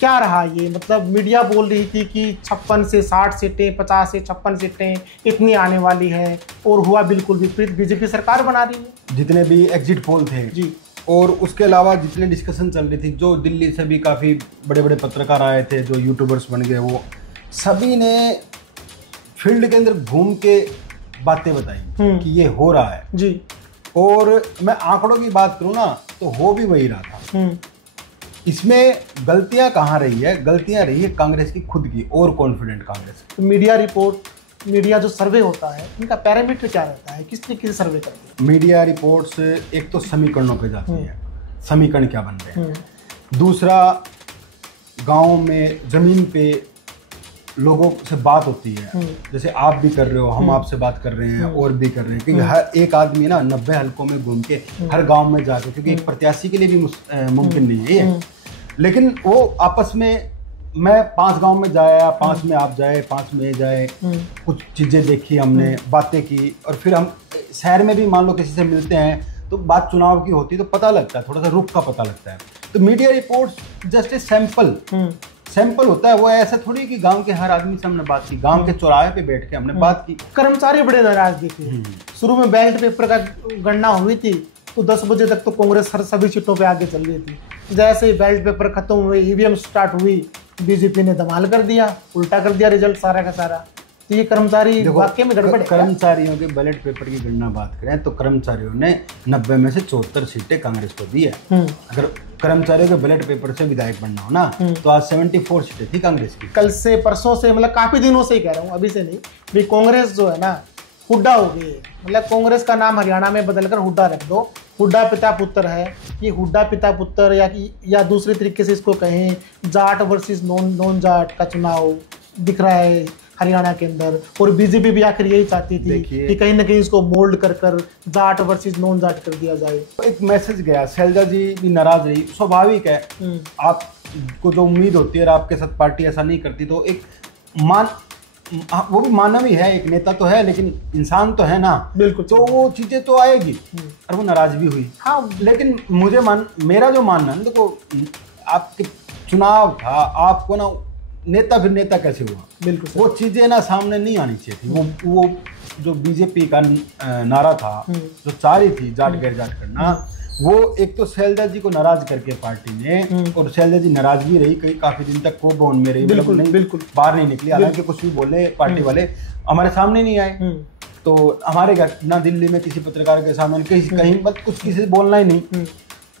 क्या रहा ये, मतलब मीडिया बोल रही थी कि 56 से 60 सीटें, 50 से 56 सीटें इतनी आने वाली है, और हुआ बिल्कुल विपरीत, बीजेपी सरकार बना रही है। जितने भी एग्जिट पोल थे जी, और उसके अलावा जितने डिस्कशन चल रही थी, जो दिल्ली से भी काफ़ी बड़े बड़े पत्रकार आए थे, जो यूट्यूबर्स बन गए, वो सभी ने फील्ड के अंदर घूम के बातें बताई कि ये हो रहा है जी। और मैं आंकड़ों की बात करूं ना तो हो भी वही रहा था। इसमें गलतियां कहाँ रही है? गलतियां रही है कांग्रेस की खुद की, और कॉन्फिडेंट कांग्रेस। तो मीडिया रिपोर्ट, मीडिया जो सर्वे होता है, इनका पैरामीटर क्या रहता है, किस तरीके से सर्वे करते हैं? मीडिया रिपोर्ट्स एक तो समीकरणों पे जाती है, समीकरण क्या बन रहे हैं। दूसरा, गांव में जमीन पे लोगों से बात होती है, जैसे आप भी कर रहे हो, हम आपसे बात कर रहे हैं, और भी कर रहे हैं, क्योंकि हर एक आदमी ना 90 हलकों में घूम के हर गांव में जाके, क्योंकि एक प्रत्याशी के लिए भी मुमकिन नहीं है ये। लेकिन वो आपस में, मैं 5 गांव में जाया, 5 में आप जाए, 5 में जाए, कुछ चीज़ें देखी हमने, बातें की, और फिर हम शहर में भी मान लो किसी से मिलते हैं तो बात चुनाव की होती है तो पता लगता है, थोड़ा सा रुख का पता लगता है। तो media reports just a sample होता है, वो ऐसा थोड़ी कि गांव के हर आदमी से हमने बात की, गांव के चौराहे पे बैठ के हमने बात की। कर्मचारी बड़े नाराज दिखे। शुरू में बैलेट पेपर का गणना हुई थी तो 10 बजे तक तो कांग्रेस हर सभी सीटों पे आगे चल रही थी। जैसे ही बैलेट पेपर खत्म हुए, ईवीएम स्टार्ट हुई, बीजेपी ने धमाल कर दिया, उल्टा कर दिया रिजल्ट सारा का सारा। तो ये कर्मचारी वाकई में गड़बड़ है। कर्मचारियों के बैलेट पेपर की गणना बात करें तो कर्मचारियों ने 90 में से 74 सीटें कांग्रेस को दी है। अगर कर्मचारियों के बैलेट पेपर से विधायक बनना हो ना तो आज 74 सीटें थी कांग्रेस की। कल से, परसों से, मतलब काफी दिनों से ही कह रहा हूँ, अभी से नहीं भाई, कांग्रेस जो है ना हुड्डा हो गई है। मतलब कांग्रेस का नाम हरियाणा में बदलकर हुड्डा रख दो। हुड्डा पिता पुत्र है ये, हुड्डा पिता पुत्र, या दूसरे तरीके से इसको कहें जाट वर्सेस नॉन जाट का चुनाव दिख रहा है हरियाणा के अंदर। और बीजेपी भी आखिर यही चाहती थी कि कहीं ना कहीं इसको मोल्ड कर जाट वर्सेस नॉन जाट कर दिया जाए। तो एक मैसेज गया, शैलजा जी भी नाराज रही, स्वाभाविक है। आपको जो उम्मीद होती है और आपके साथ पार्टी ऐसा नहीं करती तो एक वो भी मानव ही है, एक नेता तो है लेकिन इंसान तो है ना, बिल्कुल। तो वो चीजें तो आएगी और वो नाराज भी हुई। हाँ, लेकिन मेरा जो मानना है, देखो आपके चुनाव था, आपको ना नेता फिर नेता कैसे हुआ, बिल्कुल वो चीजें ना सामने नहीं आनी चाहिए थी। वो जो बीजेपी का नारा था, जो चाह रही थी जाट गैर जाट करना, वो एक तो शैलजा जी को नाराज करके पार्टी ने, और शैलजा जी नाराज भी रही, कई काफी दिन तक को भवन में रही, बिल्कुल बाहर नहीं निकली। हालांकि कुछ भी बोले पार्टी वाले हमारे सामने नहीं आए, तो हमारे घर ना दिल्ली में किसी पत्रकार के सामने कहीं कुछ किसी से बोलना ही नहीं।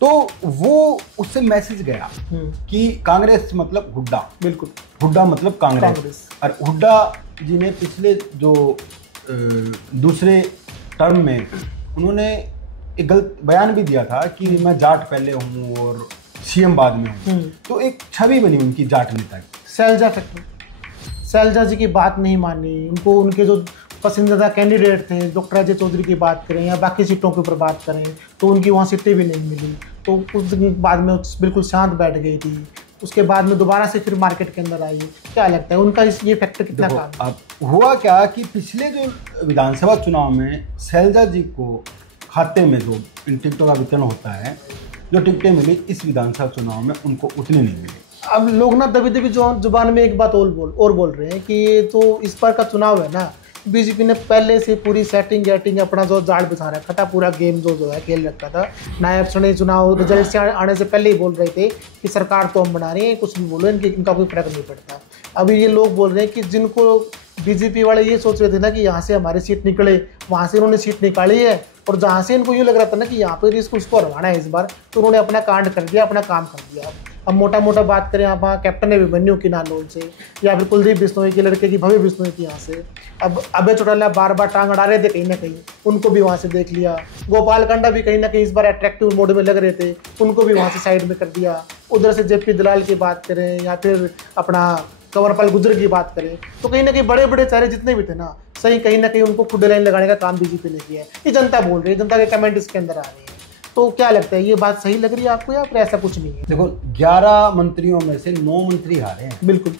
तो वो उससे मैसेज गया कि कांग्रेस मतलब हुड्डा, बिल्कुल हुड्डा मतलब कांग्रेस। और हुड्डा जी ने पिछले जो दूसरे टर्म में उन्होंने एक गलत बयान भी दिया था कि मैं जाट पहले हूँ और सीएम बाद में हूँ। तो एक छवि बनी उनकी जाट नेता की। शैलजा जी की बात नहीं मानी, उनको उनके जो पसंदीदा कैंडिडेट थे, डॉक्टर अजय चौधरी की बात करें या बाकी सीटों के ऊपर बात करें, तो उनकी वहाँ सीटें भी नहीं मिली। तो उस दिन बाद में बिल्कुल शांत बैठ गई थी। उसके बाद में दोबारा से फिर मार्केट के अंदर आई। क्या लगता है उनका ये फैक्टर कितना काम है? हुआ क्या कि पिछले जो विधानसभा चुनाव में शैलजा जी को खाते में जो इन टिकटों का वितरण होता है, जो टिकटें मिली, इस विधानसभा चुनाव में उनको उतनी नहीं मिली। अब लोग ना दबी जो जुबान में एक बात और बोल रहे हैं कि ये तो इस बार का चुनाव है ना, बीजेपी ने पहले से पूरी सेटिंग अपना जो जाल बिछा रखा था, पूरा गेम जो है खेल रखा था। नायब सड़े चुनाव रिजल्ट से आने से पहले ही बोल रहे थे कि सरकार तो हम बना रहे हैं, कुछ भी बोलो इनका कोई फर्क नहीं पड़ता। अभी ये लोग बोल रहे हैं कि जिनको बीजेपी वाले ये सोच रहे थे ना कि यहाँ से हमारी सीट निकले, वहाँ से उन्होंने सीट निकाली है, और जहाँ से इनको ये लग रहा था ना कि यहाँ पर इसको हरवाना है इस बार, तो उन्होंने अपना कांड कर दिया, अपना काम कर दिया। अब मोटा बात करें, आप वहाँ कैप्टन अभिमन्यु की नानोल से, या फिर कुलदीप बिश्नोई के लड़के की भव्य बिश्नोई की यहाँ से। अब अभय चौटाला बार टांग अड़ा रहे थे कहीं ना कहीं, उनको भी वहाँ से देख लिया। गोपाल कांडा भी कहीं ना कहीं इस बार अट्रैक्टिव मोड में लग रहे थे, उनको भी वहाँ से साइड में कर दिया। उधर से जेपी दलाल की बात करें या फिर अपना कंवरपाल गुर्जर की बात करें, तो कहीं ना कहीं बड़े चेहरे जितने भी थे ना, सही कहीं ना कहीं उनको खुद लाइन लगाने का काम बीजेपी ने किया है। ये जनता बोल रही है, जनता के कमेंट इसके अंदर आ रहे हैं। तो क्या लगता है, ये बात सही लग रही है आपको या फिर ऐसा कुछ नहीं है? देखो, 11 मंत्रियों में से 9 मंत्री हारे हैं। बिल्कुल।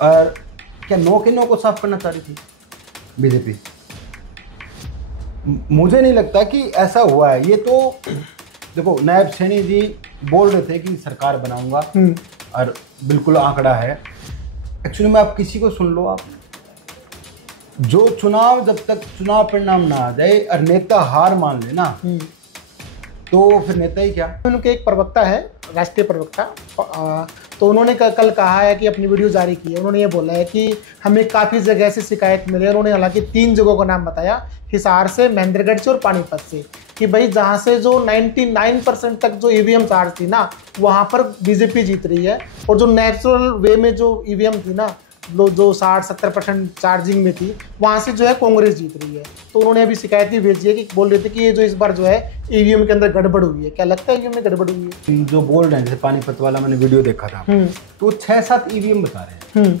और क्या 9 के 9 को साफ करना चाह रही थी बीजेपी? मुझे नहीं लगता कि ऐसा हुआ है। ये तो देखो, नायब सैनी जी बोल रहे थे कि सरकार बनाऊंगा, और बिल्कुल आंकड़ा है। एक्चुअली में आप किसी को सुन लो, आप जो चुनाव, जब तक चुनाव परिणाम ना आ जाए और नेता हार मान ले ना, तो फिर नेता ही क्या। उनके एक प्रवक्ता है, राष्ट्रीय प्रवक्ता, तो उन्होंने कल कहा है कि अपनी वीडियो जारी की है। उन्होंने ये बोला है कि हमें काफ़ी जगह से शिकायत मिली है। उन्होंने हालांकि 3 जगहों का नाम बताया, हिसार से, महेंद्रगढ़ से और पानीपत से, कि भाई जहाँ से जो 99% तक जो ईवीएम चार्ज थी ना, वहाँ पर बीजेपी जीत रही है। और जो नेचुरल वे में जो ईवीएम थी ना, जो 60-70% चार्जिंग में थी, वहाँ से जो है कांग्रेस जीत रही है। तो उन्होंने अभी शिकायत भी भेजी है कि बोल रहे थे कि ये जो इस बार जो है ईवीएम के अंदर गड़बड़ हुई है। क्या लगता है ईवीएम में गड़बड़ हुई है? जो बोल रहे हैं, जैसे पानीपत वाला मैंने वीडियो देखा था, तो 6-7 ईवीएम बता रहे हैं।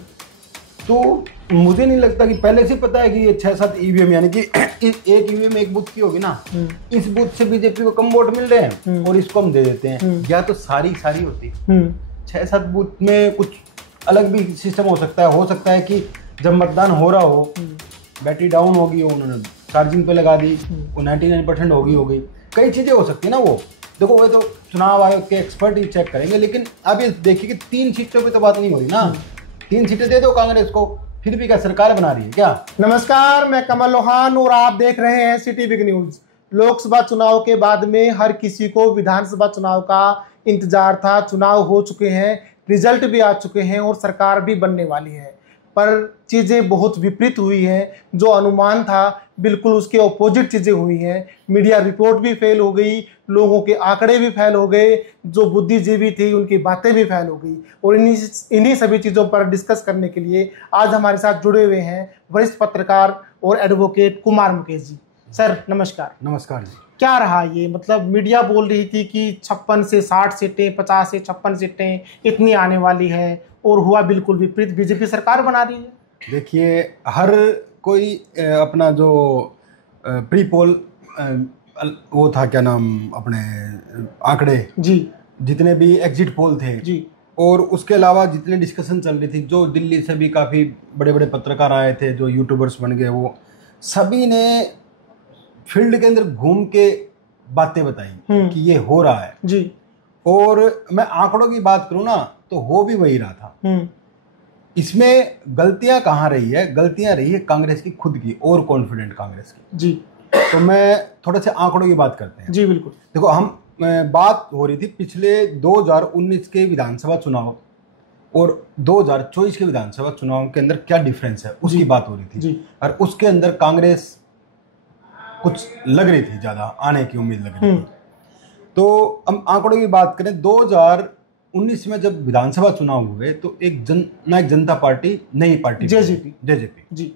तो मुझे नहीं लगता कि पहले से पता है कि ये 6-7 ईवीएम, यानी कि एक ईवीएम एक बूथ की होगी ना, इस बूथ से बीजेपी को कम वोट मिल रहे हैं और इसको हम दे देते हैं, या तो सारी होती। 6-7 बूथ में कुछ अलग भी सिस्टम हो सकता है कि जब मतदान हो रहा हो, बैटरी डाउन होगी, उन्होंने चार्जिंग पे लगा दी, वो 99% हो गई, कई चीज़ें हो सकती है ना। वो देखो, वो तो चुनाव आयोग के एक्सपर्ट ही चेक करेंगे, लेकिन अब ये देखिए कि 3 सीटों पे तो बात नहीं हो रही ना। 3 सीटें दे दो कांग्रेस को, फिर भी क्या सरकार बना रही है क्या? नमस्कार, मैं कमल लोहान और आप देख रहे हैं सिटी बिग न्यूज। लोकसभा चुनाव के बाद में हर किसी को विधानसभा चुनाव का इंतजार था। चुनाव हो चुके हैं, रिजल्ट भी आ चुके हैं और सरकार भी बनने वाली है, पर चीज़ें बहुत विपरीत हुई हैं। जो अनुमान था बिल्कुल उसके ऑपोजिट चीज़ें हुई हैं। मीडिया रिपोर्ट भी फेल हो गई, लोगों के आंकड़े भी फेल हो गए, जो बुद्धिजीवी थे उनकी बातें भी फेल हो गई। और इन्हीं सभी चीज़ों पर डिस्कस करने के लिए आज हमारे साथ जुड़े हुए हैं वरिष्ठ पत्रकार और एडवोकेट कुमार मुकेश जी। सर नमस्कार। नमस्कार जी। क्या रहा ये, मतलब मीडिया बोल रही थी कि 56 से 60 सीटें, 50 से 56 सीटें इतनी आने वाली है, और हुआ बिल्कुल विपरीत, बीजेपी सरकार बना रही है। देखिए, हर कोई अपना जो प्री पोल वो था, क्या नाम, अपने आंकड़े जी, जितने भी एग्जिट पोल थे जी, और उसके अलावा जितने डिस्कशन चल रही थी, जो दिल्ली से भी काफ़ी बड़े बड़े पत्रकार आए थे, जो यूट्यूबर्स बन गए, वो सभी ने फील्ड के अंदर घूम के बातें बताई कि ये हो रहा है जी। और मैं आंकड़ों की बात करूं ना, तो हो भी वही रहा था। इसमें गलतियां कहाँ रही है? गलतियां रही है कांग्रेस की खुद की, और कॉन्फिडेंट कांग्रेस की जी। तो मैं थोड़े से आंकड़ों की बात करते हैं। जी बिल्कुल। देखो, हम बात हो रही थी पिछले 2019 के विधानसभा चुनाव और 2024 के विधानसभा चुनाव के अंदर क्या डिफरेंस है, उसकी बात हो रही थी जी। और उसके अंदर कांग्रेस कुछ लग रही थी, ज़्यादा आने की उम्मीद लग रही थी। तो हम आंकड़ों की बात करें, 2019 में जब विधानसभा चुनाव हुए तो एक जननायक जनता पार्टी, नई पार्टी जेजेपी जी,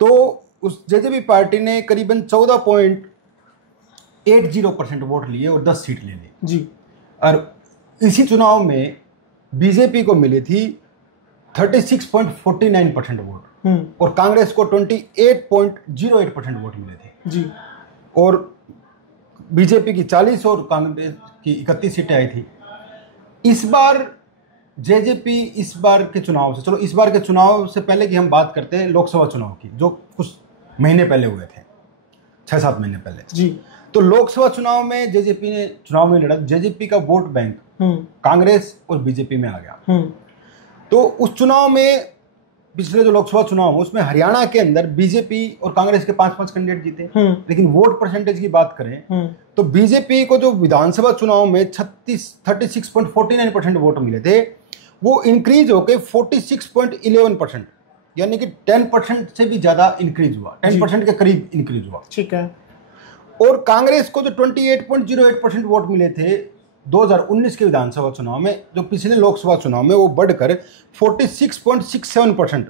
तो उस जेजेपी पार्टी ने करीबन 14.80% वोट लिए और 10 सीट ले ली जी। और इसी चुनाव में बीजेपी को मिली थी 36.49% वोट और कांग्रेस को 28.08% वोट मिले थे जी। और बीजेपी की 40 और कांग्रेस की 31 सीटें आई थी। इस बार जेजेपी, इस बार के चुनाव से, चलो इस बार के चुनाव से पहले की हम बात करते हैं लोकसभा चुनाव की, जो कुछ महीने पहले हुए थे, 6-7 महीने पहले जी। तो लोकसभा चुनाव में जेजेपी ने चुनाव में लड़ा, जेजेपी का वोट बैंक कांग्रेस और बीजेपी में आ गया। तो उस चुनाव में, पिछले जो लोकसभा चुनाव उसमें हरियाणा के अंदर बीजेपी और कांग्रेस के 5-5 कैंडिडेट जीते, लेकिन वोट परसेंटेज की बात करें तो बीजेपी को जो विधानसभा चुनाव में 36.49% वोट मिले थे, वो इंक्रीज होकर 46.11%, यानी कि 10% से भी ज्यादा इंक्रीज हुआ, 10% के करीब इंक्रीज हुआ। ठीक है। और कांग्रेस को जो 28.08% वोट मिले थे 2019 के विधानसभा चुनाव में, जो पिछले लोकसभा चुनाव में, वो बढ़कर 46.67%,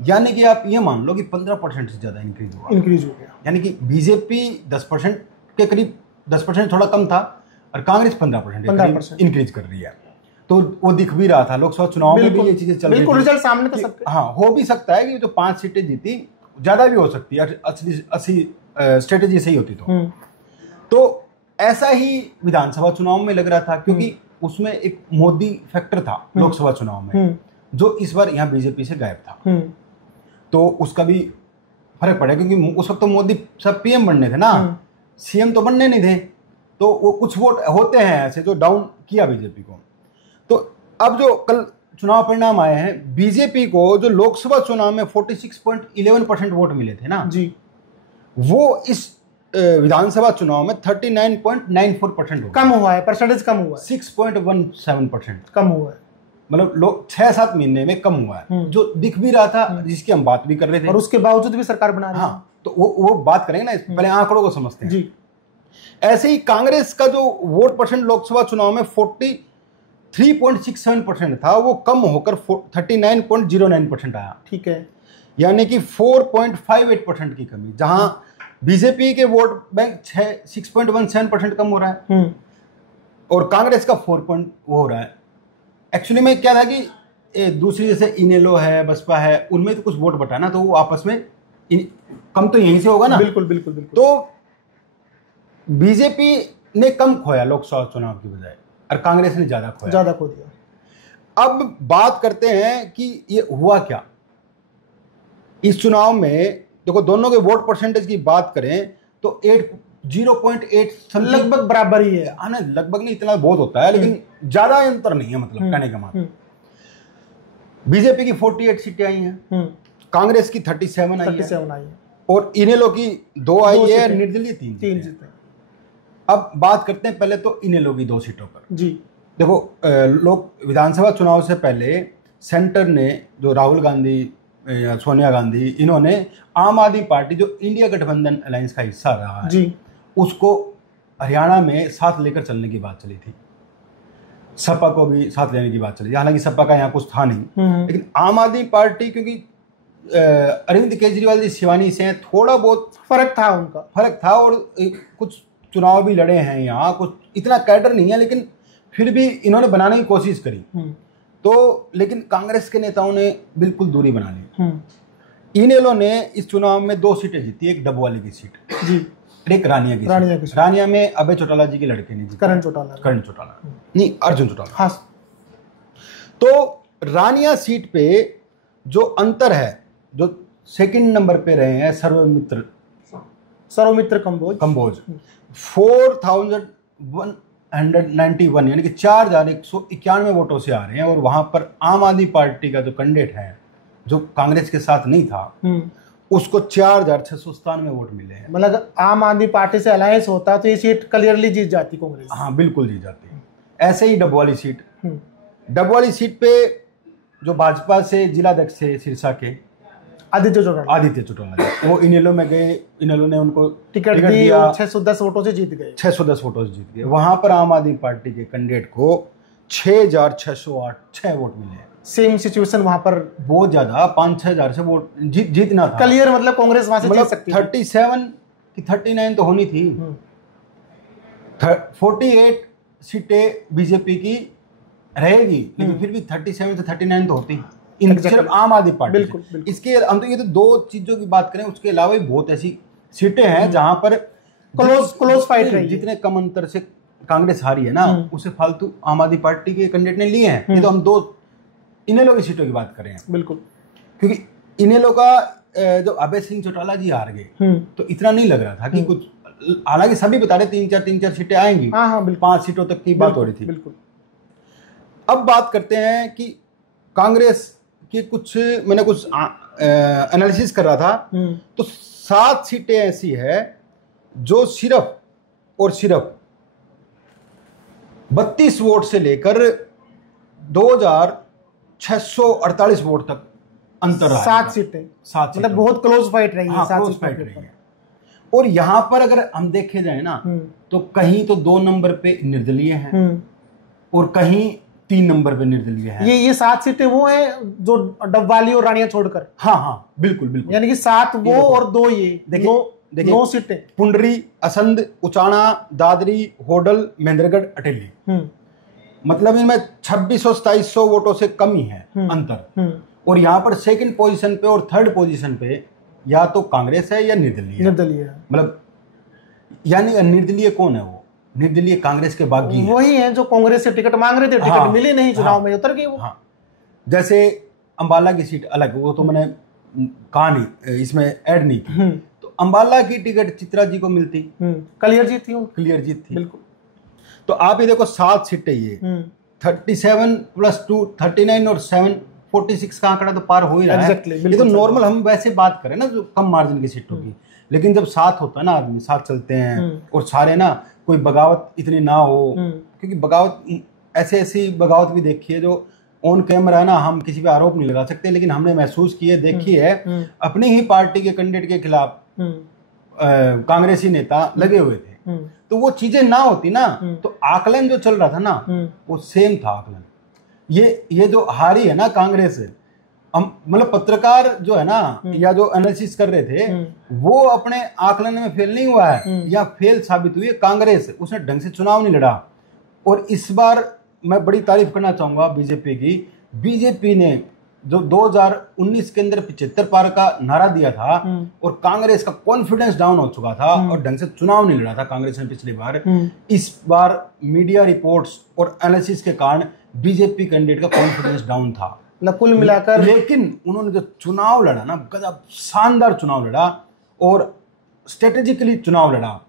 यानी कि आप ये मान लो कि 15% से ज़्यादा इंक्रीज हो गया। यानी कि बीजेपी 10% के करीब, 10% थोड़ा कम था और कांग्रेस 15% इंक्रीज कर रही है। तो वो दिख भी रहा था लोकसभा चुनाव में भी ये चीज़ें चल रही थी। रिजल्ट सामने तो सबके, हाँ, हो भी सकता है कि जो 5 सीटें जीती, ज़्यादा भी हो सकती है, असली स्ट्रेटेजी सही होती तो ऐसा ही विधानसभा चुनाव में लग रहा था, क्योंकि उसमें एक मोदी फैक्टर था लोकसभा चुनाव में, जो इस बार यहाँ बीजेपी से गायब था। तो उसका भी फर्क पड़ा, क्योंकि उस वक्त तो मोदी सब पीएम बनने थे ना, सीएम तो बनने नहीं थे। तो वो कुछ वोट होते हैं ऐसे जो डाउन किया बीजेपी को। तो अब जो कल चुनाव परिणाम आए हैं, बीजेपी को जो लोकसभा चुनाव में 46.11% वोट मिले थे ना जी, वो इस विधानसभा चुनाव में 39.94% कम हुआ है, परसेंटेज कम हुआ है, 6.17% कम हुआ है। मतलब लोग 6-7 महीने में कम हुआ है, जो दिख भी रहा था, जिसकी हम बात भी कर रहे थे, और उसके बावजूद भी सरकार बना रही है। हाँ, तो वो बात करेंगे ना, पहले आंकड़ों को समझते हैं जी। ऐसे ही कांग्रेस का जो वोट परसेंट लोकसभा चुनाव में 43.67% था, वो कम होकर 39.09% आया। ठीक है, यानी कि 4.58% की कमी, जहां बीजेपी के वोट बैंक 6.17% कम हो रहा है और कांग्रेस का 4 पॉइंट वो हो रहा है। एक्चुअली में क्या था कि दूसरी जैसे इनेलो है, बसपा है, उनमें तो कुछ वोट बटा ना, तो वो आपस में कम तो यहीं से होगा ना। बिल्कुल बिल्कुल बिल्कुल। तो बीजेपी ने कम खोया लोकसभा चुनाव की बजाय और कांग्रेस ने ज्यादा खो दिया। अब बात करते हैं कि ये हुआ क्या इस चुनाव में। देखो, दोनों के वोट परसेंटेज की बात करें तो 0.8 लगभग बराबर ही है। हाँ, लगभग नहीं, इतना बहुत होता है, लेकिन ज्यादा अंतर नहीं है, मतलब कहने का मतलब। बीजेपी की 48 सीटें आई हैं, कांग्रेस की 37 आई है और इनेलो की 2 आई है, निर्दलीय 3 जीते। अब बात करते हैं पहले तो इनेलो की 2 सीटों पर। जी, देखो, लोग विधानसभा चुनाव से पहले सेंटर ने, जो राहुल गांधी, सोनिया गांधी, इन्होंने आम आदमी पार्टी जो इंडिया गठबंधन अलायंस का हिस्सा रहा है जी, उसको हरियाणा में साथ लेकर चलने की बात चली थी। सपा को भी साथ लेने की बात चली, हालांकि सपा का यहाँ कुछ था नहीं, लेकिन आम आदमी पार्टी, क्योंकि अरविंद केजरीवाल जी शिवानी से थोड़ा बहुत फर्क था और कुछ चुनाव भी लड़े हैं यहाँ, कुछ इतना कैडर नहीं है, लेकिन फिर भी इन्होंने बनाने की कोशिश करी। तो लेकिन कांग्रेस के नेताओं ने बिल्कुल दूरी बना ली। इनेलो ने इस चुनाव में 2 सीटें जीती, एक डबवाली की सीट जी, एक रानिया की सीट। रानिया में अभय चौटाला जी के लड़के ने, करण चौटाला नहीं, अर्जुन चौटाला। हाँ। तो रानिया सीट पे जो अंतर है, जो सेकंड नंबर पे रहे हैं सर्वमित्र कंबोज 4191 यानी कि 4191 वोटों से आ रहे हैं, और वहां पर आम आदमी पार्टी का जो कैंडिडेट है, जो कांग्रेस के साथ नहीं था, उसको 4697 वोट मिले हैं। मतलब आम आदमी पार्टी से अलायंस होता तो ये सीट क्लियरली जीत जाती कांग्रेस। हाँ, बिल्कुल जीत जाती। ऐसे ही डबवाली सीट पे जो भाजपा से जिलाध्यक्ष थे सिरसा के आदित्य चौटाला, वो इनेलो में गए, इनेलो ने उनको टिकट दिया, 610 वोटों से जीत गए। वहां पर आम आदमी पार्टी के कैंडिडेट को 6608 वोट मिले। सेम सिचुएशन वहां पर बहुत ज्यादा, 5-6 हजार से वोट जीतना था क्लियर, मतलब कांग्रेस वहां से जीत सकती थी। 37 की 39 तो होनी थी। 48 सीटें बीजेपी की रहेगी, लेकिन फिर भी 37 से 39 तो होती सिर्फ आम आदमी पार्टी। बिल्कुल। इसके हम तो ये तो 2 चीजों की बात करें, उसके अलावा भी बहुत ऐसी सीटें हैं जहां पर क्लोज फाइट रही है। जितने कम अंतर से कांग्रेस हारी है ना, उसे फालतू आम आदमी पार्टी के कैंडिडेट ने लिए हैं। ये तो हम 2 इनेलो की सीटों की बात कर रहे हैं। बिल्कुल, क्योंकि इनेलो का जो अभय सिंह चौटाला जी हार गए, तो इतना नहीं लग रहा था कि कुछ, हालांकि सभी बता रहे 3-4 सीटें आएंगी। हाँ, 5 सीटों तक की बात हो रही थी। बिल्कुल। अब बात करते हैं कि कांग्रेस की मैंने कुछ एनालिसिस कर रहा था, तो 7 सीटें ऐसी है जो सिर्फ 32 वोट से लेकर 2648 वोट तक अंतर रहा। 7 सीटें, मतलब बहुत क्लोज फाइट रही है। हाँ, क्लोज फाइट रही है। और यहां पर अगर हम देखे जाए ना, तो कहीं तो 2 नंबर पे निर्दलीय है और कहीं 3 नंबर पे निर्दलीय है। ये 7 सीटें वो है जो डबवाली और रानिया छोड़कर। हाँ, बिल्कुल। यानी कि 7 वो और 2 ये, देखिए 9 सीटें। पुंडरी, असंध, उचाना, दादरी, होडल, महेंद्रगढ़, अटेली, मतलब इनमें 2600-2700 वोटों से कम ही है अंतर। और यहाँ पर सेकंड पोजीशन पे और थर्ड पोजीशन पे या तो कांग्रेस है या निर्दलीय है। मतलब यानी निर्दलीय कौन है? वो निर्दलीय कांग्रेस के बागी वही है जो कांग्रेस से टिकट मांग रहे थे, टिकट मिले नहीं, चुनाव में उतर गए वो। जैसे अंबाला की सीट अलग, वो तो मैंने कहा नहीं, इसमें ऐड नहीं की। तो अंबाला की टिकट चित्रा जी को मिलती, क्लियर जीत थी। बिल्कुल। तो आप ये देखो 7 सीटें ये, 37 + 2 39 और 7 46 का आंकड़ा तो पार हो ही रहा है। Exactly, ये तो नॉर्मल हम वैसे बात करें ना जो कम मार्जिन की सीटों की, लेकिन जब साथ होता है ना आदमी, साथ चलते हैं और सारे ना, कोई बगावत इतनी ना हो, क्योंकि बगावत ऐसी बगावत भी देखी है जो ऑन कैमरा ना हम किसी पे आरोप नहीं लगा सकते, लेकिन हमने महसूस की है, देखी है, अपनी ही पार्टी के कैंडिडेट के खिलाफ कांग्रेसी नेता लगे हुए थे, तो वो चीजें ना होती ना तो आकलन जो चल रहा था ना वो सेम था आकलन। ये जो हारी है ना कांग्रेस, हम मतलब पत्रकार जो है ना या जो एनालिसिस कर रहे थे वो अपने आकलन में फेल नहीं हुआ है या फेल साबित हुई है कांग्रेस, उसने ढंग से चुनाव नहीं लड़ा। और इस बार मैं बड़ी तारीफ करना चाहूंगा बीजेपी की। बीजेपी ने जो 2019 के अंदर 75 पार का नारा दिया था और कांग्रेस का कॉन्फिडेंस डाउन हो चुका था और ढंग से चुनाव नहीं लड़ा था कांग्रेस ने पिछली बार, इस बार मीडिया रिपोर्ट्स और एनालिसिस के कारण बीजेपी कैंडिडेट का कॉन्फिडेंस डाउन था कुल मिलाकर। लेकिन उन्होंने जो चुनाव लड़ा ना, गजब शानदार चुनाव लड़ा और स्ट्रेटेजिकली चुनाव लड़ा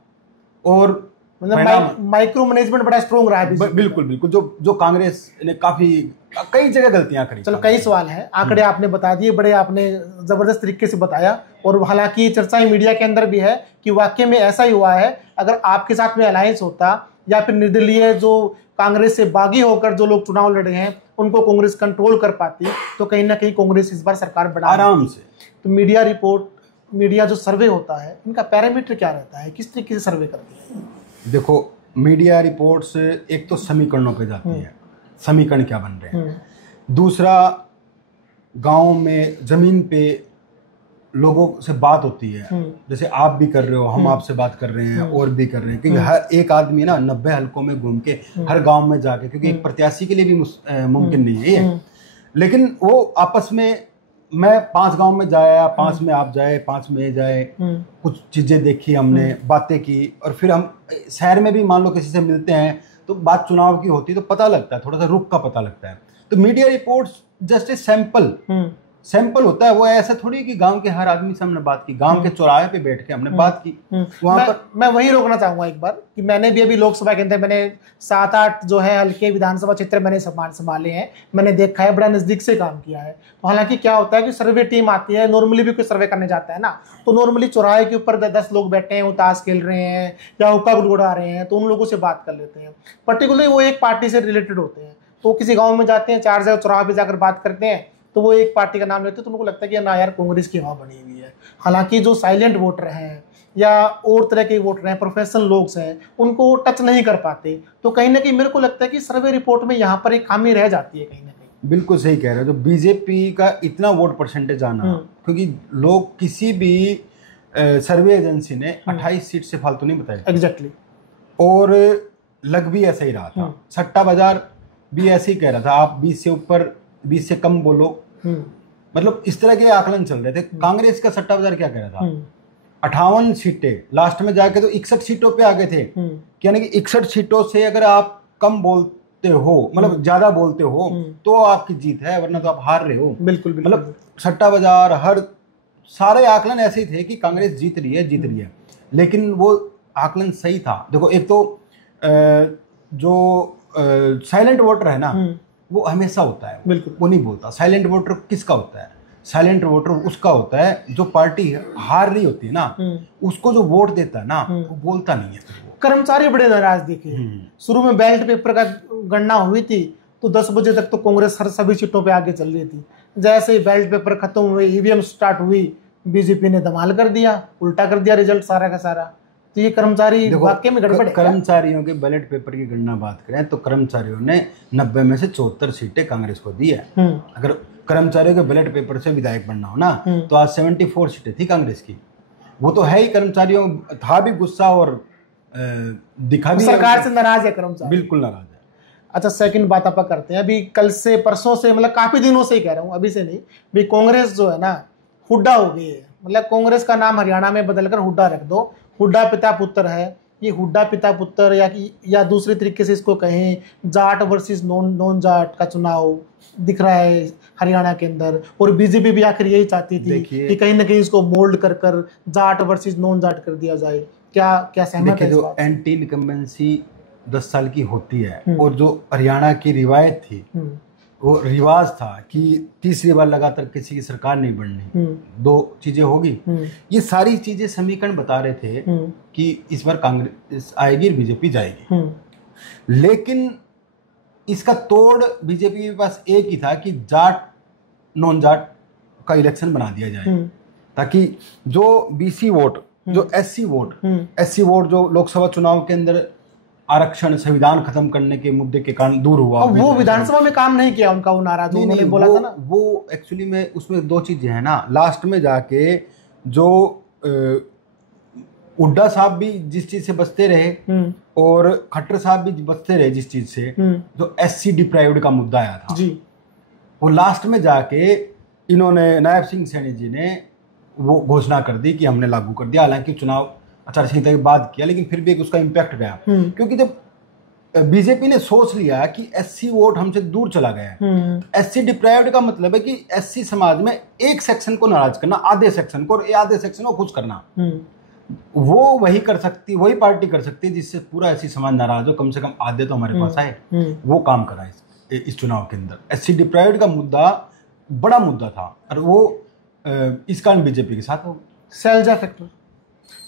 और मतलब माइक्रो मैनेजमेंट बड़ा स्ट्रॉन्ग रहा है। बिल्कुल बिल्कुल, जो कांग्रेस ने कई जगह गलतियां करी। चलो कई सवाल हैं, आंकड़े आपने बता दिए, बड़े आपने जबरदस्त तरीके से बताया, और हालांकि चर्चाएं मीडिया के अंदर भी है कि वाकई में ऐसा ही हुआ है। अगर आपके साथ में अलायंस होता या फिर निर्दलीय जो कांग्रेस से बागी होकर जो लोग चुनाव लड़े हैं उनको कांग्रेस कंट्रोल कर पाती तो कहीं ना कहीं कांग्रेस इस बार सरकार बना आराम से। तो मीडिया रिपोर्ट, मीडिया जो सर्वे होता है, इनका पैरामीटर क्या रहता है, किस तरीके से सर्वे करती है? देखो, मीडिया रिपोर्ट्स एक तो समीकरणों पे जाती है, समीकरण क्या बन रहे हैं, दूसरा गांव में जमीन पे लोगों से बात होती है, जैसे आप भी कर रहे हो, हम आपसे बात कर रहे हैं और भी कर रहे हैं, क्योंकि हर एक आदमी ना 90 हलकों में घूम के हर गांव में जाके, क्योंकि एक प्रत्याशी के लिए भी मुमकिन नहीं है ये, लेकिन वो आपस में, मैं 5 गांव में जाया, 5 में आप जाए, 5 में जाए, कुछ चीजें देखी हमने, बातें की, और फिर हम शहर में भी मान लो किसी से मिलते हैं तो बात चुनाव की होती है तो पता लगता है, थोड़ा सा रुख का पता लगता है। तो media reports just a sample होता है, वो ऐसा थोड़ी कि गांव के हर आदमी से हमने बात की, गांव के चौराहे पे बैठ के हमने बात की वहां पर। मैं वही रोकना चाहूंगा एक बार कि मैंने भी अभी लोकसभा के अंदर मैंने 7-8 जो है हल्के विधानसभा क्षेत्र मैंने संभाले हैं, मैंने देखा है, बड़ा नजदीक से काम किया है। तो हालांकि क्या होता है कि सर्वे टीम आती है, नॉर्मली भी कोई सर्वे करने जाता है ना, तो नॉर्मली चौराहे के ऊपर 10 लोग बैठे हैं, वो ताश खेल रहे हैं या हुक्का गुड़गुड़ा रहे हैं, तो उन लोगों से बात कर लेते हैं, पर्टिकुलरली वो एक पार्टी से रिलेटेड होते हैं। तो किसी गाँव में जाते हैं, 4 जगह चौराहे पे जाकर बात करते हैं, तो वो एक पार्टी का नाम लेते हैं, तो उनको लगता है कि ना यार कांग्रेस की हवा बनी हुई है। हालांकि जो साइलेंट वोटर हैं या और तरह के वोटर हैं, प्रोफेशनल लोग हैं, उनको टच नहीं कर पाते। तो कहीं ना कहीं मेरे को लगता है कि सर्वे रिपोर्ट में यहाँ पर एक खामी रह जाती है कहीं ना कहीं। बिल्कुल सही कह रहे हो, जो बीजेपी का इतना वोट परसेंटेज आना, क्योंकि लोग किसी भी सर्वे एजेंसी ने 28 सीट से फालतू नहीं बताया। एग्जैक्टली। और लग भी ऐसा ही रहा था, सट्टा बाजार भी ऐसे ही कह रहा था, आप 20 से ऊपर 20 से कम बोलो, मतलब इस तरह के आकलन चल रहे थे। कांग्रेस का सट्टा बाजार क्या कह रहा था, 58 सीटें, लास्ट में जाके तो 61 सीटों पे आ गए थे, यानी कि 61 सीटों से अगर आप कम बोलते हो, मतलब ज्यादा बोलते हो तो आपकी जीत है, वरना तो आप हार रहे हो। बिल्कुल। मतलब सट्टा बाजार, हर सारे आकलन ऐसे ही थे कि कांग्रेस जीत रही है, लेकिन वो आकलन सही था। देखो, एक तो जो साइलेंट वोटर है ना, वो हमेशा होता है, बिल्कुल वो नहीं बोलता। साइलेंट वोटर किसका होता है? साइलेंट वोटर उसका होता है जो पार्टी हार रही होती है ना, उसको जो वोट देता है ना, वो बोलता नहीं है। कर्मचारी बड़े नाराज दिखे। शुरू में बैलेट पेपर का गणना हुई थी तो 10 बजे तक तो कांग्रेस हर सभी सीटों पे आगे चल रही थी। जैसे ही बैलेट पेपर खत्म हुए, ईवीएम स्टार्ट हुई, बीजेपी ने धमाल कर दिया, उल्टा कर दिया रिजल्ट सारा का सारा। तो ये कर्मचारी वाकई में गड़बड़ है। कर्मचारियों के बैलेट पेपर की गणना बात करें तो कर्मचारियों ने 90 में से 74 सीटें कांग्रेस को दी है। अगर कर्मचारियों के बैलेट पेपर से विधायक बनना हो ना, तो आज 74 सीटें थी कांग्रेस की। वो तो है ही, कर्मचारियों था भी गुस्सा और दिखा भी, सरकार से नाराज है कर्मचारी, बिल्कुल नाराज है। अच्छा, सेकंड बात आप करते हैं। अभी कल से परसों से, मतलब काफी दिनों से ही कह रहा हूँ, अभी से नहीं, भी कांग्रेस जो है ना हुड्डा हो गई है। मतलब कांग्रेस का नाम हरियाणा में बदलकर हुड्डा रख दो। हुड्डा पिता पुत्र है, ये हुड्डा पिता पुत्र या दूसरे तरीके से इसको कहें जाट वर्सेस नॉन जाट का चुनाव दिख रहा है हरियाणा के अंदर। और बीजेपी भी आखिर यही चाहती थी कि कहीं ना कहीं इसको मोल्ड कर जाट वर्सेस नॉन जाट कर दिया जाए। क्या सहमत है? जो एंटी इनकम्बेंसी 10 साल की होती है और जो हरियाणा की रिवायत थी, वो रिवाज था कि तीसरी बार लगातार किसी की सरकार नहीं बननी, 2 चीजें होगी, ये सारी चीजें समीकरण बता रहे थे कि इस बार कांग्रेस आएगी और बीजेपी जाएगी। लेकिन इसका तोड़ बीजेपी के पास एक ही था कि जाट नॉन जाट का इलेक्शन बना दिया जाए, ताकि जो बीसी वोट, जो एससी वोट जो लोकसभा चुनाव के अंदर आरक्षण संविधान खत्म करने के मुद्दे के कारण दूर हुआ, वो विधानसभा में काम नहीं किया उनका, वो नारा जो उन्होंने बोला था ना, वो एक्चुअली में उसमें 2 चीजें हैं ना। लास्ट में जाके जो हुड्डा साहब भी जिस चीज से बचते रहे और खट्टर साहब भी बचते रहे जिस चीज से, जो एससी डिप्राइव्ड का मुद्दा आया था जी, वो लास्ट में जाके इन्होंने, नायब सिंह सैनी जी ने वो घोषणा कर दी कि हमने लागू कर दिया। हालांकि चुनाव आचार संहिता के बाद किया, लेकिन फिर भी उसका इम्पैक्ट गया, क्योंकि जब बीजेपी ने सोच लिया कि एससी वोट हमसे दूर चला गया है, एससी डिप्राइव्ड का मतलब है कि एससी समाज में एक सेक्शन को नाराज करना, आधे सेक्शन को, और आधे सेक्शन को खुश करना, वो वही कर सकती, वही पार्टी कर सकती है जिससे पूरा एससी समाज नाराज हो, कम से कम आधे तो हमारे पास आए। वो काम करा इस चुनाव के अंदर। एससी डिप्राइव्ड का मुद्दा बड़ा मुद्दा था और वो इस कारण बीजेपी के साथ हो। शैलजा फैक्टर,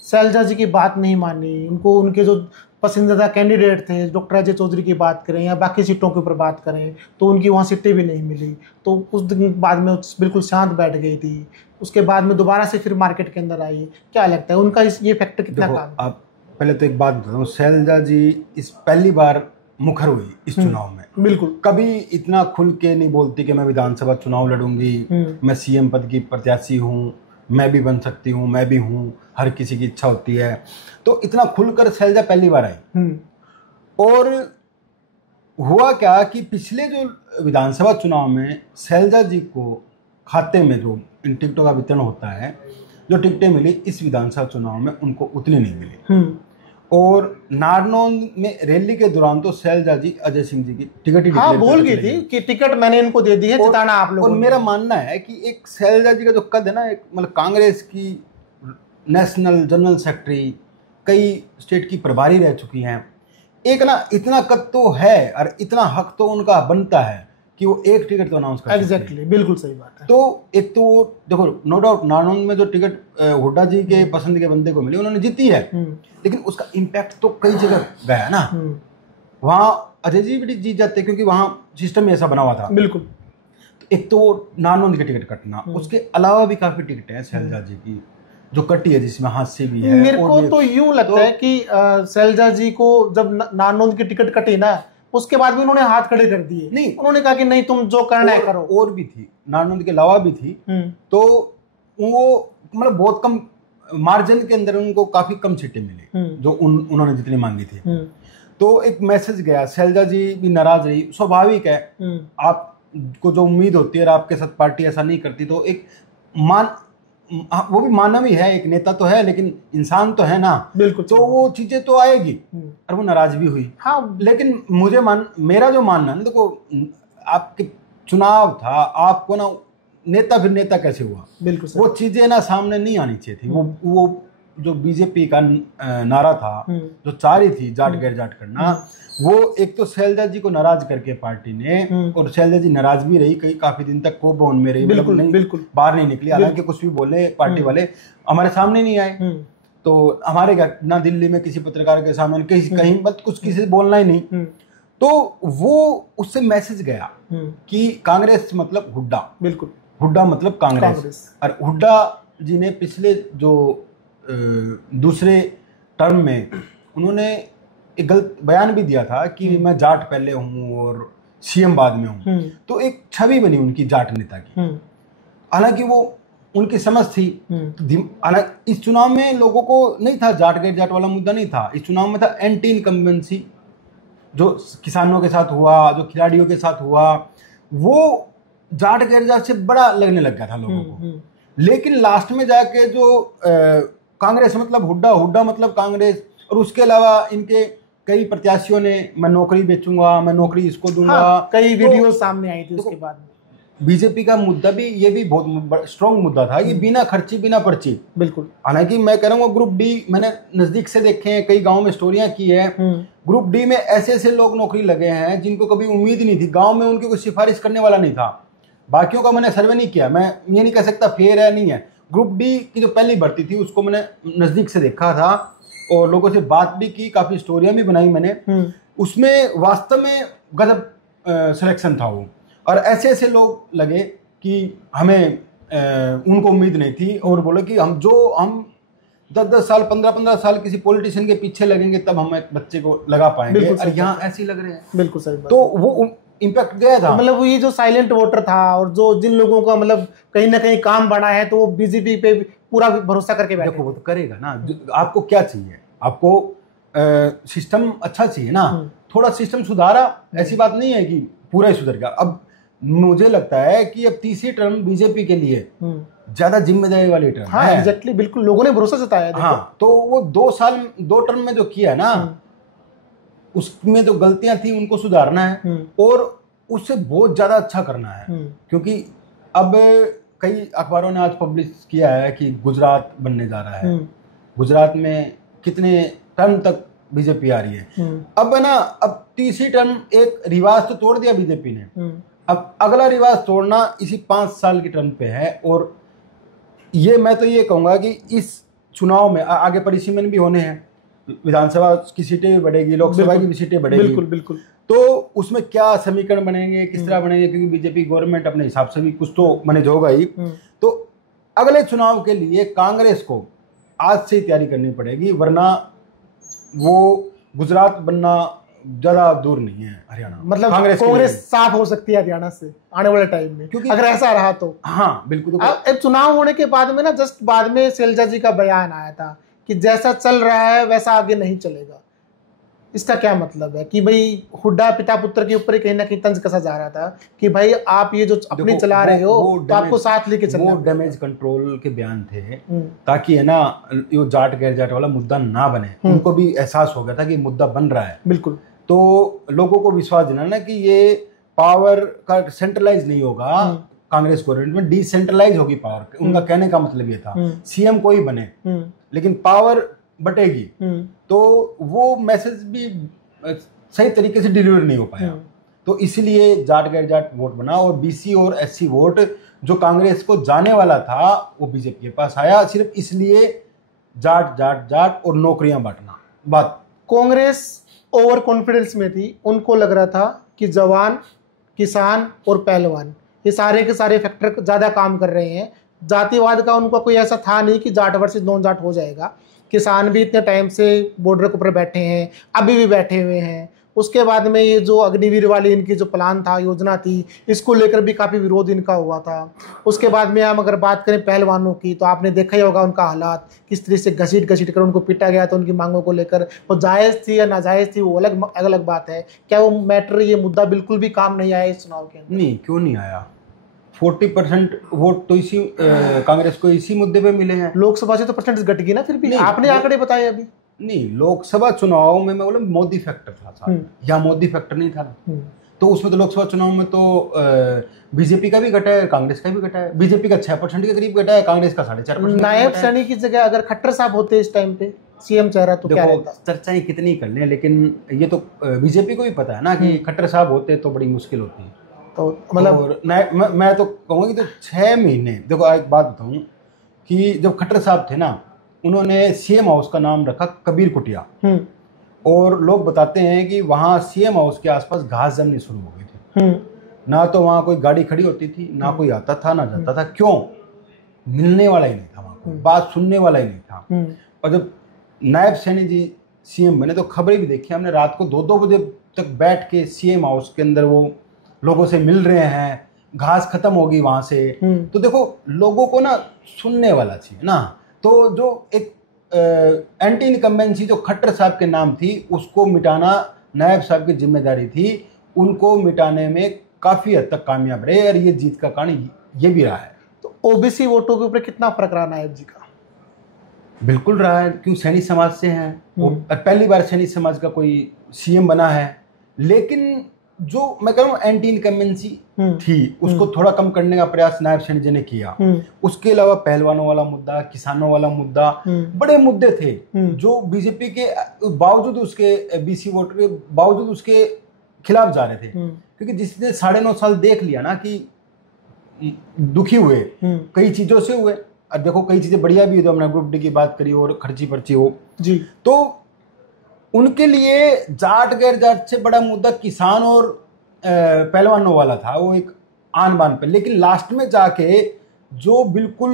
शैलजा जी की बात नहीं मानी, उनको उनके जो पसंदीदा कैंडिडेट थे, डॉक्टर अजय चौधरी की बात करें या बाकी सीटों के ऊपर बात करें, तो उनकी वहाँ सीटें भी नहीं मिली, तो उस दिन बाद में बिल्कुल शांत बैठ गई थी। उसके बाद में दोबारा से फिर मार्केट के अंदर आई। क्या लगता है उनका ये फैक्टर कितना काम? आप पहले तो एक बात बता दूं, शैलजा जी इस पहली बार मुखर हुई इस चुनाव में। बिल्कुल, कभी इतना खुल के नहीं बोलती कि मैं विधानसभा चुनाव लड़ूंगी, मैं सीएम पद की प्रत्याशी हूँ, मैं भी बन सकती हूँ, मैं भी हूँ, हर किसी की इच्छा होती है। तो इतना खुलकर शैलजा पहली बार आई। और हुआ क्या कि पिछले जो विधानसभा चुनाव में शैलजा जी को खाते में जो इन टिकटों का वितरण होता है, जो टिकटें मिली, इस विधानसभा चुनाव में उनको उतनी नहीं मिली। और नारनौल में रैली के दौरान तो शैलजा जी अजय सिंह जी की टिकट ही बोल गई थी कि टिकट मैंने इनको दे दी है, जिताना आप लोगों ने। और मेरा मानना है कि एक शैलजा जी का जो कद है ना, एक मतलब कांग्रेस की नेशनल जनरल सेक्रेटरी, कई स्टेट की प्रभारी रह चुकी हैं, एक ना इतना कद तो है और इतना हक तो उनका बनता है कि वो एक टिकट तो अनाउंस कर। एग्जैक्टली, बिल्कुल सही बात है। तो एक तो देखो, नो डाउट नारनौल में जो टिकट हुड्डा जी के पसंद के बंदे को मिली, उन्होंने जीती है, लेकिन उसका इम्पैक्ट तो कई जगह गया ना। वहाँ अजय जी भी जीत जाते क्योंकि वहाँ सिस्टम ऐसा बना हुआ था। बिल्कुल। तो एक तो नारनौल की टिकट कटना, उसके अलावा भी काफी टिकट है शैलजा जी की जो कटी है, जिसमें हादसे भी है। मेरे को तो यूं लगता है कि शैलजा जी को जब नारनौल की टिकट कटी ना, उसके बाद भी उन्होंने हाथ खड़े कर दिए। नहीं, उन्होंने कहा कि नहीं, तुम जो करना है करो। और भी थी, नारनौल के अलावा भी थी, तो वो मतलब बहुत कम मार्जिन के अंदर उनको काफी कम सीटें मिली जो उन्होंने जितनी मांगी थी। तो एक मैसेज गया, शैलजा जी भी नाराज रही, स्वाभाविक है, आपको जो उम्मीद होती है और आपके साथ पार्टी ऐसा नहीं करती, तो एक वो भी मानव ही है, एक नेता तो है लेकिन इंसान तो है ना। बिल्कुल। तो वो चीजें तो आएगी और वो नाराज भी हुई। हाँ, लेकिन मेरा जो मानना है, देखो आपके चुनाव था, आपको ना नेता फिर नेता कैसे हुआ, बिल्कुल वो चीजें ना सामने नहीं आनी चाहिए थी। वो जो बीजेपी का नारा था, जो चारी थी जाट गैर जाट करना, वो एक तो शैलजा जी को नाराज करके पार्टी ने, और शैलजा जी नाराज भी रही, कई काफी दिन तक कोप भवन में रही, बिल्कुल बाहर नहीं निकली। हालांकि कुछ भी बोले पार्टी वाले, हमारे सामने नहीं आए, तो हमारे घर ना दिल्ली में किसी पत्रकार के सामने कहीं कुछ किसी से बोलना ही नहीं। तो वो उससे मैसेज गया कि कांग्रेस मतलब हुड्डा, बिल्कुल हुड्डा मतलब कांग्रेस। और हुड्डा जी ने पिछले जो दूसरे टर्म में उन्होंने एक गलत बयान भी दिया था कि मैं जाट पहले हूँ और सीएम बाद में हूँ। तो एक छवि बनी उनकी जाट नेता की। हालांकि वो उनकी समझ थी, हालांकि इस चुनाव में लोगों को नहीं था, जाट गैर जाट वाला मुद्दा नहीं था। इस चुनाव में था एंटी इनकम्बेंसी, जो किसानों के साथ हुआ, जो खिलाड़ियों के साथ हुआ, वो जाट गैर जाट से बड़ा लगने लग गया था लोगों को। लेकिन लास्ट में जाके जो कांग्रेस मतलब हुड्डा, हुड्डा मतलब कांग्रेस, और उसके अलावा इनके कई प्रत्याशियों ने मैं नौकरी बेचूंगा, मैं नौकरी इसको दूंगा। हाँ, कई वीडियो सामने आई थी उसके बाद। बीजेपी का मुद्दा भी, ये भी बहुत स्ट्रॉन्ग मुद्दा था, ये बिना खर्ची बिना पर्ची। बिल्कुल। हालांकि मैं कह रहा हूँ ग्रुप डी मैंने नजदीक से देखे हैं, कई गांव में स्टोरियां की है। ग्रुप डी में ऐसे ऐसे लोग नौकरी लगे हैं जिनको कभी उम्मीद नहीं थी, गांव में उनकी कोई सिफारिश करने वाला नहीं था। बाकियों का मैंने सर्वे नहीं किया, मैं ये नहीं कह सकता फेयर है नहीं है। ग्रुप डी की जो पहली भर्ती थी उसको मैंने नजदीक से देखा था और लोगों से बात भी की, काफी स्टोरियां भी बनाई मैंने। उसमें वास्तव में गजब सिलेक्शन था वो, और ऐसे ऐसे लोग लगे कि हमें उनको उम्मीद नहीं थी, और बोले कि हम 10-10 साल 15-15 साल किसी पॉलिटिशियन के पीछे लगेंगे तब हम एक बच्चे को लगा पाएंगे, और यहाँ ऐसे ही लग रहे हैं। बिल्कुल सही बात। तो वो इम्पैक्ट गया था, मतलब वो ये जो साइलेंट वोटर था और जो जिन लोगों का मतलब कहीं ना कहीं काम बना है, तो वो बीजेपी पे पूरा भरोसा करके बैठे। देखो वो तो करेगा ना, आपको क्या चाहिए, आपको सिस्टम अच्छा चाहिए ना, थोड़ा सिस्टम सुधारा, ऐसी बात नहीं है कि पूरा ही सुधर गया। अब मुझे लगता है कि अब तीसरी टर्म बीजेपी के लिए ज्यादा जिम्मेदारी वाली टर्म हाँ, है। एग्जैक्टली, बिल्कुल, लोगों ने भरोसा जताया। हाँ, तो वो 2 टर्म में जो किया ना, उसमें जो गलतियां थी उनको सुधारना है और उससे बहुत ज्यादा अच्छा करना है। क्योंकि अब कई अखबारों ने आज पब्लिश किया है कि गुजरात बनने जा रहा है, गुजरात में कितने टर्म तक बीजेपी आ रही है। अब है ना, अब तीसरी टर्म एक रिवाज तो तोड़ दिया बीजेपी ने, अब अगला रिवाज तोड़ना इसी 5 साल की टर्म पे है। और ये मैं तो ये कहूंगा कि इस चुनाव में आगे परिसीमन भी होने हैं, विधानसभा की सीटें भी बढ़ेगी, लोकसभा की भी सीटें बढ़ेगी। बिल्कुल बिल्कुल। तो उसमें क्या समीकरण बनेंगे, किस तरह बनेंगे, क्योंकि बीजेपी गवर्नमेंट अपने हिसाब से भी कुछ तो मैनेज होगा ही। तो अगले चुनाव के लिए कांग्रेस को आज से ही तैयारी करनी पड़ेगी, वरना वो गुजरात बनना ज्यादा दूर नहीं है हरियाणा। मतलब कांग्रेस साफ हो सकती है हरियाणा से आने वाले टाइम में, क्योंकि अगर ऐसा रहा तो। हाँ बिल्कुल। अब चुनाव होने के बाद में ना, जस्ट बाद में शैलजा जी का बयान आया था कि जैसा चल रहा है वैसा आगे नहीं चलेगा। इसका क्या मतलब है कि भाई हुड्डा पिता पुत्र के ऊपर कहीं ना कहीं तंज कसा जा रहा था कि भाई आप ये जो अपनी चला रहे हो तो आपको साथ लेके चलना। वो डैमेज कंट्रोल के बयान थे, ताकि है ना ये जाट गैर जाट वाला मुद्दा ना बने। उनको भी एहसास हो गया था कि मुद्दा बन रहा है। बिल्कुल। तो लोगों को विश्वास दिलाना कि ये पावर का सेंट्रलाइज नहीं होगा, कांग्रेस गवर्नमेंट में डिसेंट्रलाइज होगी पावर। उनका कहने का मतलब ये था सीएम कोई बने लेकिन पावर बटेगी। तो वो मैसेज भी सही तरीके से डिलीवर नहीं हो पाया। तो इसलिए जाट गैर जाट वोट बना, और बीसी और एससी वोट जो कांग्रेस को जाने वाला था वो बीजेपी के पास आया, सिर्फ इसलिए जाट जाट जाट और नौकरियां बांटना। बात कांग्रेस ओवर कॉन्फिडेंस में थी, उनको लग रहा था कि जवान, किसान और पहलवान ये सारे के सारे फैक्टर ज़्यादा काम कर रहे हैं। जातिवाद का उनका कोई ऐसा था नहीं कि जाट वर्सेस नॉन जाट हो जाएगा। किसान भी इतने टाइम से बॉर्डर के ऊपर बैठे हैं, अभी भी बैठे हुए हैं। उसके बाद में ये जो अग्निवीर वाली इनकी जो प्लान था, योजना थी, इसको लेकर भी काफ़ी विरोध इनका हुआ था। उसके बाद में हम अगर बात करें पहलवानों की, तो आपने देखा ही होगा उनका हालात किस तरह से घसीट घसीट कर उनको पीटा गया था। उनकी मांगों को लेकर वो जायज़ थी या नाजायज़ थी वो अलग अलग बात है। क्या वो मैटर, ये मुद्दा बिल्कुल भी काम नहीं आया इस चुनाव के अंदर? नहीं, क्यों नहीं आया? 40% वोट तो इसी कांग्रेस को इसी मुद्दे पे मिले हैं। लोकसभा से तो परसेंटेज घट गई ना, फिर भी आपने आंकड़े बताए अभी। नहीं, लोकसभा चुनाव में मैं बोला मोदी फैक्टर था, या मोदी फैक्टर नहीं था। तो उसमें तो लोकसभा चुनाव में तो बीजेपी का भी घटा है, कांग्रेस का भी घटा है। बीजेपी का 6% के करीब घटा है, कांग्रेस का 4.5%। नायब सैनी की जगह अगर खट्टर साहब होते इस टाइम पे सीएम चेहरा, तो क्या रहता? चर्चाएं कितनी कर लें, लेकिन ये तो बीजेपी को भी पता है ना कि खट्टर साहब होते तो बड़ी मुश्किल होती। तो मतलब मैं तो कहूँगा कि तो 6 महीने, देखो एक बात बताऊँ कि जब खट्टर साहब थे ना, उन्होंने सीएम हाउस का नाम रखा कबीर कुटिया, और लोग बताते हैं कि वहाँ सीएम हाउस के आसपास घास जमनी शुरू हो गई थी। ना तो वहाँ कोई गाड़ी खड़ी होती थी, ना कोई आता था ना जाता था। क्यों? मिलने वाला ही नहीं था वहाँ, कोई बात सुनने वाला ही नहीं था। और जब नायब सैनी जी सीएम बने तो खबरें भी देखी हमने, रात को 2-2 बजे तक बैठ के सीएम हाउस के अंदर वो लोगों से मिल रहे हैं, घास खत्म होगी वहां से। तो देखो लोगों को ना सुनने वाला चाहिए ना। तो जो एक एंटी इनकम्बेंसी जो खट्टर साहब के नाम थी, उसको मिटाना नायब साहब की जिम्मेदारी थी। उनको मिटाने में काफी हद तक कामयाब रहे, और ये जीत का कारण ये भी रहा है। तो ओबीसी वोटों के ऊपर कितना फर्क रहा नायब जी का? बिल्कुल रहा है, क्यों सैनी समाज से हैं वो, पहली बार सैनी समाज का कोई सीएम बना है। लेकिन जो मैं कह रहा हूँ एंटी इनकम्बेंसी थी, उसको थोड़ा कम करने का प्रयास नायब सैनी जी ने किया। उसके अलावा पहलवानों वाला मुद्दा, किसानों वाला मुद्दा, बड़े मुद्दे थे जो बीजेपी के बावजूद, उसके बीसी वोटर के बावजूद उसके खिलाफ जा रहे थे। क्योंकि जिसने 9.5 साल देख लिया ना कि दुखी हुए, कई चीजों से हुए। और देखो कई चीजें बढ़िया भी, तो हमने ग्रुप डी की बात करी और खर्ची पर्ची हो जी, तो उनके लिए जाट गैर जाट से बड़ा मुद्दा किसान और पहलवानों वाला था, वो एक आन बान पे। लेकिन लास्ट में जाके जो बिल्कुल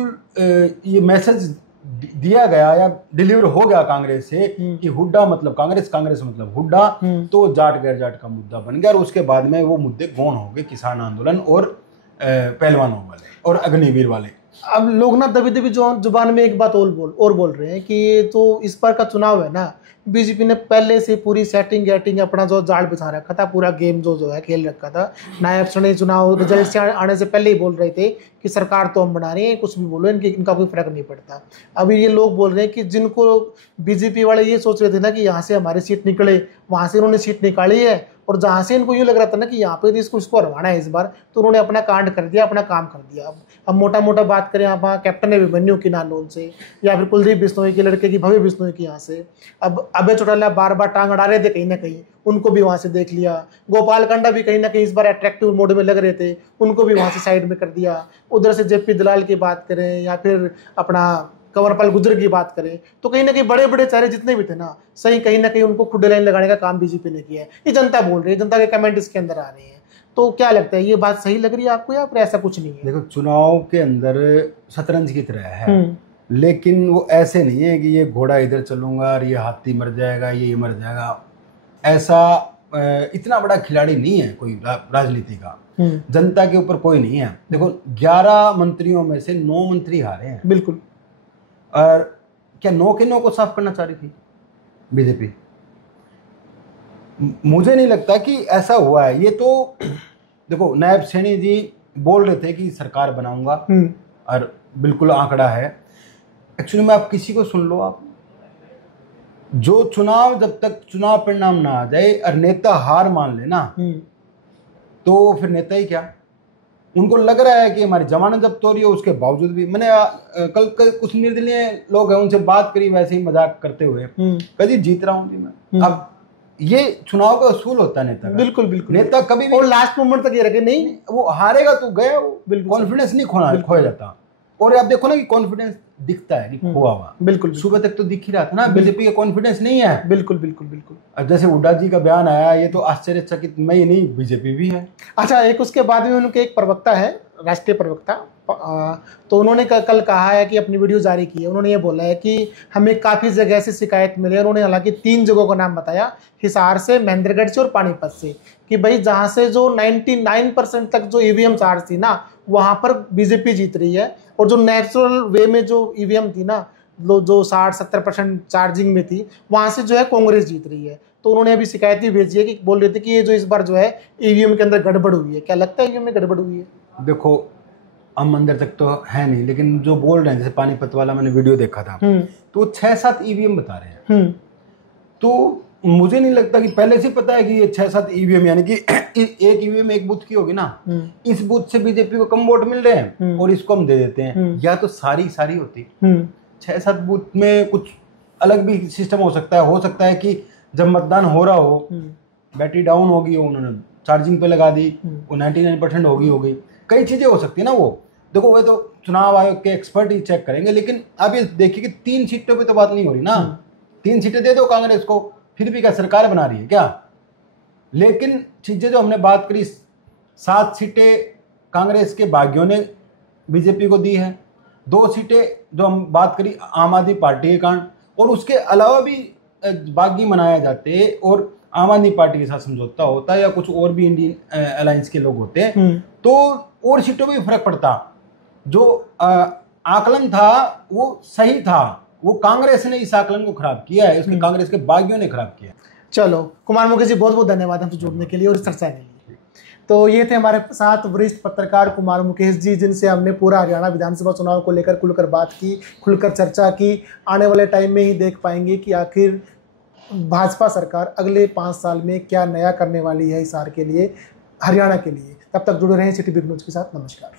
ये मैसेज दिया गया या डिलीवर हो गया कांग्रेस से कि हुड्डा मतलब कांग्रेस, कांग्रेस मतलब हुड्डा, तो जाट गैर जाट का मुद्दा बन गया। और उसके बाद में वो मुद्दे गौण हो गए, किसान आंदोलन और पहलवानों वाले और अग्निवीर वाले। अब लोग ना दबी दबी जो जुबान में एक बात और बोल रहे हैं कि ये तो इस बार का चुनाव है ना, बीजेपी ने पहले से पूरी सेटिंग अपना जो जाल बिछा रखा था, पूरा गेम जो है खेल रखा था। नायब सैनी चुनाव रिजल्ट से आने से पहले ही बोल रहे थे कि सरकार तो हम बना रहे हैं, कुछ भी बोलो इनका कोई फर्क नहीं पड़ता। अभी ये लोग बोल रहे हैं कि जिनको बीजेपी वाले ये सोच रहे थे ना कि यहाँ से हमारी सीट निकले, वहाँ से उन्होंने सीट निकाली है, और जहाँ से इनको यूँ लग रहा था ना कि यहाँ पे इसको हरवाना है इस बार, तो उन्होंने अपना कांड कर दिया, अपना काम कर दिया। अब मोटा मोटा बात करें, यहाँ कैप्टन अभिमन्यु की नानोन से, या फिर कुलदीप बिश्नोई के लड़के की भव्य बिश्नोई की यहाँ से। अब अभय चौटाला बार बार टांग अड़ा रहे थे कहीं ना कहीं, उनको भी वहाँ से देख लिया। गोपाल कांडा भी कहीं ना कहीं इस बार अट्रैक्टिव मोड में लग रहे थे, उनको भी वहाँ से साइड में कर दिया। उधर से जेपी दलाल की बात करें या फिर अपना कंवरपाल गुर्जर की बात करें, तो कहीं ना कहीं बड़े बड़े चेहरे जितने भी थे ना, सही कहीं ना कहीं उनको खुद लाइन लगाने का काम बीजेपी ने किया है। ये जनता बोल रही है, जनता के कमेंट इसके अंदर आ रहे हैं। तो क्या लगता है, ये बात सही लग रही है आपको या फिर ऐसा कुछ नहीं है? देखो, चुनाव के अंदर शतरंज की तरह है, लेकिन वो ऐसे नहीं है कि ये घोड़ा इधर चलूंगा और ये हाथी मर जाएगा, ये मर जाएगा। ऐसा इतना बड़ा खिलाड़ी नहीं है कोई राजनीति का, जनता के ऊपर कोई नहीं है। देखो 11 मंत्रियों में से 9 मंत्री हारे हैं। बिल्कुल। और क्या 9 के 9 को साफ करना चाह रही थी बीजेपी? मुझे नहीं लगता कि ऐसा हुआ है। ये तो देखो, नायब सैनी जी बोल रहे थे कि सरकार बनाऊंगा, और बिल्कुल आंकड़ा है। एक्चुअली में आप किसी को सुन लो, आप जो चुनाव, जब तक चुनाव परिणाम ना आ जाए और नेता हार मान ले ना, तो फिर नेता ही क्या। उनको लग रहा है कि हमारी जमानत जब्त हो रही है, उसके बावजूद भी। मैंने कल कुछ निर्दलीय लोग हैं, उनसे बात करी वैसे ही मजाक करते हुए, कभी जीत रहा हूँ जी मैं। अब ये चुनाव का असूल होता है नेता का। बिल्कुल बिल्कुल। नेता कभी भी और लास्ट मोमेंट तक ये रखे नहीं, वो हारेगा तो गया, वो कॉन्फिडेंस नहीं खोया जाता। और आप देखो ना कि कॉन्फिडेंस दिखता है कि खोआ हुआ। बिल्कुल। सुबह तक तो दिख ही रहा था ना, बीजेपी का कॉन्फिडेंस नहीं है। बिल्कुल बिल्कुल बिल्कुल। जैसे हुड्डा जी का बयान आया, ये तो आश्चर्यचकित मैं ही नहीं, बीजेपी भी है। अच्छा, एक उसके बाद में उनके एक प्रवक्ता है, राष्ट्रीय प्रवक्ता, तो उन्होंने कल कहा है कि अपनी वीडियो जारी की है। उन्होंने ये बोला है कि हमें काफ़ी जगह से शिकायत मिली है। उन्होंने हालांकि 3 जगहों का नाम बताया, हिसार से, महेंद्रगढ़ से और पानीपत से, कि भाई जहाँ से जो 99% तक जो ईवीएम चार्ज थी ना, वहाँ पर बीजेपी जीत रही है। और जो नेचुरल वे में जो ईवीएम थी ना, जो 60-70% चार्जिंग में थी, वहाँ से जो है कांग्रेस जीत रही है। तो उन्होंने अभी शिकायत भी भेजी है कि बोल रहे थे कि ये जो इस बार जो है ईवीएम के अंदर गड़बड़ हुई है। क्या लगता है ईवीएम में गड़बड़ हुई है? देखो, हम अंदर तक तो है नहीं, लेकिन जो बोल रहे हैं, जैसे पानीपत वाला मैंने वीडियो देखा था, तो 6-7 ईवीएम बता रहे हैं। तो मुझे नहीं लगता कि पहले से पता है कि ये 6-7 ईवीएम, यानी कि एक ईवीएम एक बूथ की होगी ना, इस बूथ से बीजेपी को कम वोट मिल रहे हैं और इसको हम दे देते हैं। या तो सारी होती 6-7 बूथ में कुछ अलग भी सिस्टम हो सकता है कि जब मतदान हो रहा हो, बैटरी डाउन होगी, उन्होंने चार्जिंग पे लगा दी, वो 99% हो गई। कई चीजें हो सकती है ना। वो देखो, वे तो चुनाव आयोग के एक्सपर्ट ही चेक करेंगे। लेकिन अब ये देखिए कि 3 सीटों पे तो बात नहीं हो रही ना। 3 सीटें दे दो कांग्रेस को, फिर भी क्या सरकार बना रही है क्या? लेकिन चीजें जो हमने बात करी, 7 सीटें कांग्रेस के बागियों ने बीजेपी को दी है, 2 सीटें जो हम बात करी आम आदमी पार्टी के कारण, और उसके अलावा भी बागी मनाया जाते और आम आदमी पार्टी के साथ समझौता होता है या कुछ और भी इंडियन अलायंस के लोग होते हैं, तो और सीटों में भी फर्क पड़ता। जो आकलन था वो सही था, वो कांग्रेस ने इस आकलन को खराब किया है, उसके कांग्रेस के बागियों ने खराब किया। चलो, कुमार मुकेश जी, बहुत बहुत धन्यवाद हमसे जुड़ने के लिए और इस चर्चा के लिए। तो ये थे हमारे साथ वरिष्ठ पत्रकार कुमार मुकेश जी, जिनसे हमने पूरा हरियाणा विधानसभा चुनाव को लेकर खुलकर बात की, खुलकर चर्चा की। आने वाले टाइम में ही देख पाएंगे कि आखिर भाजपा सरकार अगले 5 साल में क्या नया करने वाली है हिसार के लिए, हरियाणा के लिए। तब तक जुड़े रहें सिटी बिग न्यूज़ के साथ। नमस्कार।